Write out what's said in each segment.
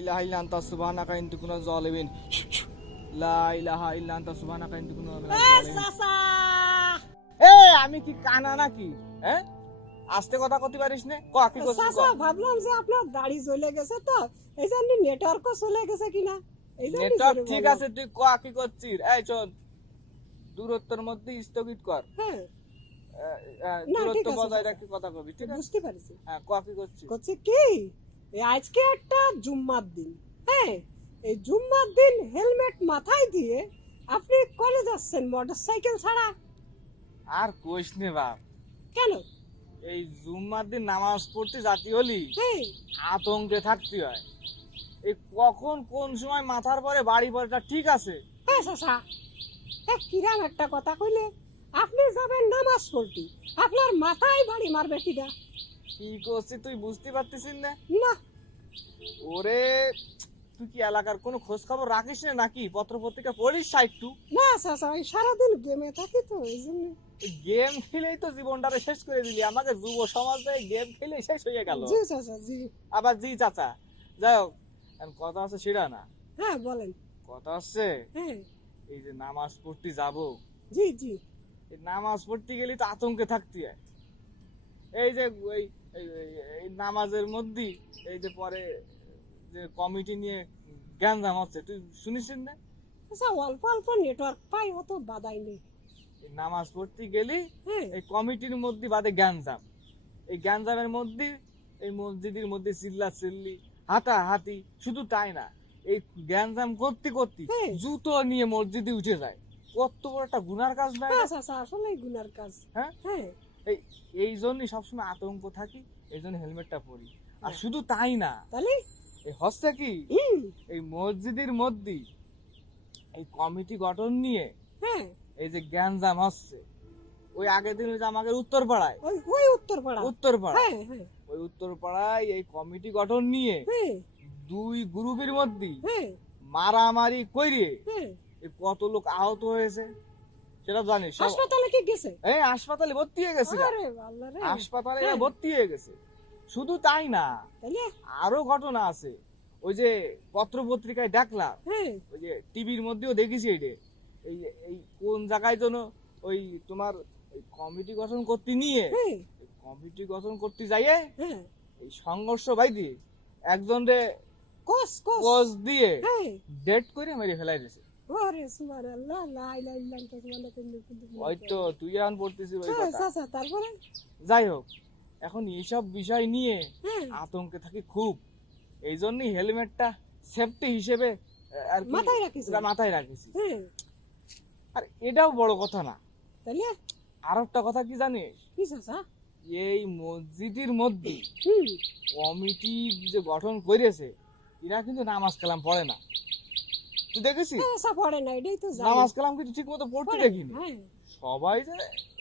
ইলাহা ইল্লা আনতা সুবহানাকা জালিমিন লা ইলাহা ইল্লা আনতা সুবহানাকা এ আমি কি কানা নাকি? হ্যাঁ আস্তে কথা পারিস ক কি ভাবলাম যে আপনার চলে গেছে তো এই জন্য চলে গেছে কিনা? নেটওয়ার্ক ঠিক আছে তুই ক কি করছিস? এই চল দূরত্বের মধ্যে স্থগিত কর। হ্যাঁ। দূরত্ব বজায় রাখি কথা কবি ঠিক আছে? বুঝতে পারছি। হ্যাঁ ক কি করছিস? করছিস কি? আজকে একটা জুম্মার দিন। হ্যাঁ এই জুম্মার দিন হেলমেট মাথায় দিয়ে আপনি কলেজ যাচ্ছেন মোটরসাইকেল ছাড়া। আর কইস নে বাপ। কেন? এই জুম্মার দিন নামাজ পড়তে জাতি হলি হ্যাঁ। আতঙ্কে থাকতে হয়। এই কখন কোন সময় মাথার পরে বাড়ি পড়েটা ঠিক আছে? হ্যাঁ এক কিরাম একটা কথা কইলে। আপনি যাবেন নামাজ পড়তে। আপনার মাথায় বাড়ি মারবে কিনা কি করছিস তুই বুঝতে পারতেছিস না? না ওরে তুই কি এলাকার কোনো খোঁজ খবর রাখিস না নাকি? পত্র পত্রিকা পড়িস একটু না চাচা ওই সারাদিন গেমে থাকি তো এই জন্য। গেম খেলেই তো জীবনটারে শেষ করে দিলি। আমাকে যুব সমাজে গেম খেলে শেষ হয়ে গেল। জি চাচা জি। আবার জি চাচা। যাই হোক কথা আছে সেটা না? হ্যাঁ বলেন। কথা হচ্ছে? হ্যাঁ। এই যে নামাজ পড়তে যাব। জি জি। নামাজ পড়তে গেলে তো আতঙ্কে থাকতে হয়। এই যে ওই নামাজের মধ্যেই এই যে পরে যে কমিটি নিয়ে গ্যাঞ্জাম হচ্ছে তুই শুনিস না? আচ্ছা অল্প অল্প নেটওয়ার্ক পাই অত বাধাই নেই। নামাজ পড়তে গেলি হ্যাঁ। এই কমিটির মধ্যে বাদে গ্যাঞ্জাম। এই গ্যাঞ্জামের মধ্যে এই মসজিদের মধ্যে চিল্লা চিল্লি হাতা হাতি শুধু তাই না এই গ্যাঞ্জাম করতে করতে হ্যাঁ। জুতো নিয়ে মসজিদে উঠে যায়। কত বড় একটা গুনার কাজ না হ্যাঁ আসলে গুনার কাজ। হ্যাঁ? হ্যাঁ। এই জন্যই সবসময় আতঙ্ক থাকি এই জন্য হেলমেটটা পরি। আর হ্যাঁ। শুধু তাই না তাহলে? এই হচ্ছে কি? এই মসজিদের মধ্যে এই কমিটি গঠন নিয়ে হ্যাঁ। এই যে গ্যাঞ্জাম হচ্ছে ওই আগের দিন ওই যে আমাদের উত্তর পাড়ায় ওই ওই উত্তর পাড়া উত্তর পাড়ায় হ্যাঁ হ্যাঁ। ওই উত্তর পাড়ায় এই কমিটি গঠন নিয়ে দুই গ্রুপের মধ্যে মারামারি কইরে হ্যাঁ। কত লোক আহত হয়েছে। সেটা সব- হাসপাতালে কি গেছে? এই হাসপাতালে ভর্তি হয়ে গেছে আরে আল্লাহ রে। হাসপাতালে হ্যাঁ। এরা ভর্তি হয়ে গেছে। শুধু তাই না আরও ঘটনা আছে। ওই যে পত্র পত্রিকায় দেখলাম হ্যাঁ। ওই যে টিভির মধ্যেও দেখেছি এই এই এই কোন জায়গায় যেন ওই তোমার কমিটি গঠন করতে নিয়ে হ্যাঁ। কমিটি গঠন করতে যাইয়ে এই সংঘর্ষ বাইদি একজন রে কোস কোস। দিয়ে ডেট করে মেরে ফেলাই দিয়েছে ওরে ওই তো তুই এখন ওই হ্যাঁ কথা তারপরে যাই হোক এখন এইসব বিষয় নিয়ে হ্যাঁ আতঙ্কে থাকি খুব এই জন্যই হেলমেটটা সেফটি হিসেবে আর মাথায় রাখিস মাথায় রাখিস হ্যাঁ আর এটাও বড় কথা না তাহলে আর একটা কথা কি জানিস কি চাচা এই মসজিদের মধ্যে হুম কমিটি যে গঠন করেছে এরা কিন্তু নামাজ কালাম পড়ে না তুই দেখেছিস? চাচা পড়ে না এটাই তো নামাজ কালাম কিন্তু ঠিক মতো পড়তে দেখিনি। হ্যাঁ। সবাই যে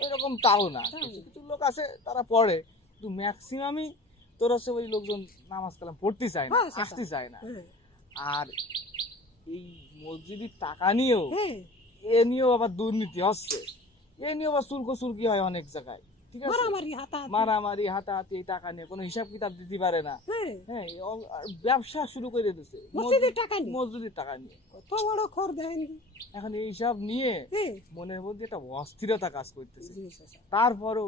এরকম তাও না। কিছু কিছু লোক আছে তারা পড়ে কিন্তু ম্যাক্সিমামই তোর হচ্ছে ওই লোকজন নামাজ কালাম পড়তে চায় না হ্যাঁ, আসতে চায় না। হ্যাঁ। আর এই মসজিদের টাকা নিয়েও হ্যাঁ। এ নিয়েও আবার দুর্নীতি হচ্ছে। এ নিয়েও আবার সুলকো সুলকি হয় অনেক জায়গায়। মারামারি হাতা মারামারি হাতাহাতি টাকা নিয়ে কোনো হিসাব কিতাব দিতে পারে না। হ্যাঁ। হ্যাঁ এই ব্যবসা শুরু করে মসজিদের টাকা নিয়ে। মসজিদের টাকা নিয়ে। কত বড় খর দেন এখন এইসব নিয়ে হ্যাঁ। মনের মধ্যে একটা অস্থিরতা কাজ করতেছে। তারপরও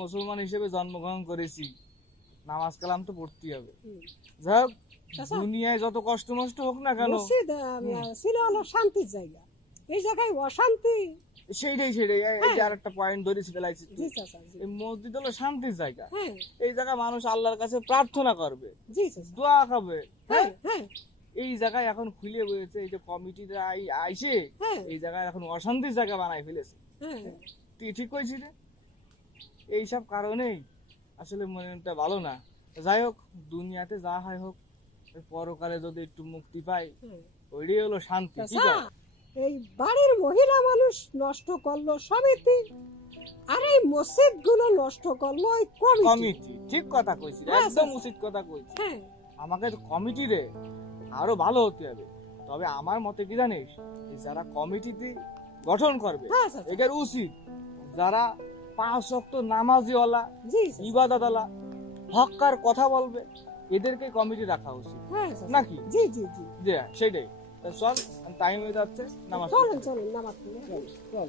মুসলমান হিসেবে জন্মগ্রহণ করেছি। নামাজ কালাম তো পড়তেই হবে। যাই হোক দুনিয়ায় যত কষ্ট মষ্ট হোক না কেন ছিল শান্তির জায়গা। এই জায়গায় অশান্তি সেইটাই সেটাই এই- এই যে। আরেকটা পয়েন্ট জি চাচা জি। এই মসজিদ হলো শান্তির জায়গা। হ্যাঁ। এই জায়গায় মানুষ আল্লাহর কাছে প্রার্থনা করবে। দোয়া খাবে হ্যাঁ? হ্যাঁ এই জায়গায় এখন খুলে এই যে কমিটিরা আইসে এই জায়গায় এখন অশান্তির জায়গা বানাই ফেলেছে। তুই ঠিক কইছিস রে? এইসব কারণেই আসলে মনটা ভালো না। যাই হোক দুনিয়াতে যা হয় হোক পরকালে যদি একটু মুক্তি পাই ওইটাই হলো শান্তি এই বাড়ির মহিলা মানুষ নষ্ট করল সমিতি আর এই মসজিদগুলো নষ্ট করল ওই কমিটি। ঠিক কথা কইছিস হ্যাঁ, একদম উচিত কথা কইছিস। হ্যাঁ। আমাকে কমিটি রে আরও ভালো হতে হবে। তবে আমার মতে কি জানিস যারা কমিটিতে গঠন করবে হ্যাঁ এটার উচিত যারা পাঁচ শক্ত নামাজিওয়ালা ইবাদতওয়ালা হক্কার কথা বলবে এদেরকে কমিটি রাখা উচিত। হ্যাঁ নাকি? জি জি জি। সেটাই। চল টাইম হয়ে যাচ্ছে নামাজ চলেন চলেন নামাজ চল চল।